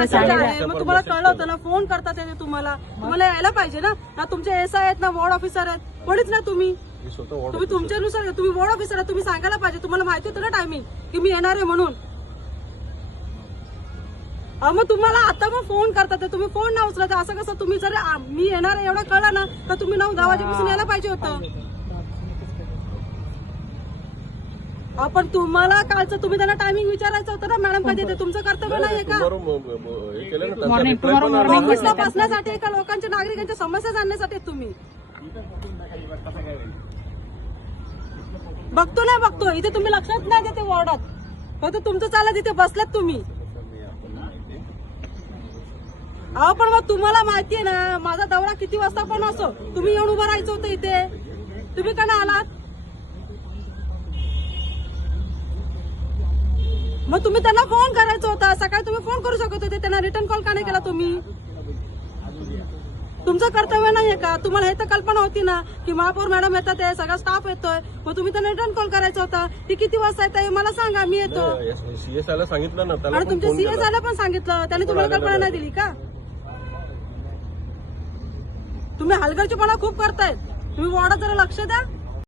थोडं सांगा. मग तुम्हाला कळलं होतं ना, फोन करतात ते तुम्हाला यायला पाहिजे ना तुमचे एसआय आहेत ना, वॉर्ड ऑफिसर आहेत, कोणीच ना तुम्ही तुमच्यानुसार तुम्ही वॉर्ड ऑफिसर आहे, तुम्ही सांगायला पाहिजे. तुम्हाला माहिती होतं ना टायमिंग की मी येणार आहे म्हणून. मग तुम्हाला आता मग फोन करतात, तुम्ही फोन नाही उचलत. असं कसं? तुम्ही जर मी येणार आहे एवढं कळलं ना, तर तुम्ही 9-10 वाजेपासून यायला पाहिजे होतं. पण तुम्हाला कालचं तुम्ही त्यांना टायमिंग विचारायचं होतं ना, मॅडम कधी येते, तुमचं कर्तव्य नाहीये का? ऑफिसला बसण्यासाठी एका लोकांच्या नागरिकांच्या समस्या जाणण्यासाठी तुम्ही बघतो इथे तुम्ही लक्षात नाही देते वॉर्डात, फक्त तुमचं चालत इथे बसलात तुम्ही. पण मग तुम्हाला माहितीये ना माझा दौरा किती वाजता पण असो, तुम्ही येऊन उभं राहायचं होतं इथे. तुम्ही का नाही आलात? मग तुम्ही त्यांना फोन करायचा होता. सकाळी तुम्ही फोन करू शकत होते, त्यांना रिटर्न कॉल का नाही केला तुम्ही? तुमचं कर्तव्य नाहीये का? तुम्हाला हे तर कल्पना होती ना की महापौर मॅडम येतात, सगळा स्टाफ येतोय, मग तुम्ही त्यांना रिटर्न कॉल करायचा होता. ती किती वाजता येत मला सांगा, मी येतो. सीएसआयला सांगितलं ना, आणि तुमच्या सीएसआयला पण सांगितलं, त्यांनी तुम्हाला कल्पना नाही दिली का? तुम्ही हलगर्जीपणा खूप करतायत. तुम्ही वॉर्डात जरा लक्ष द्या.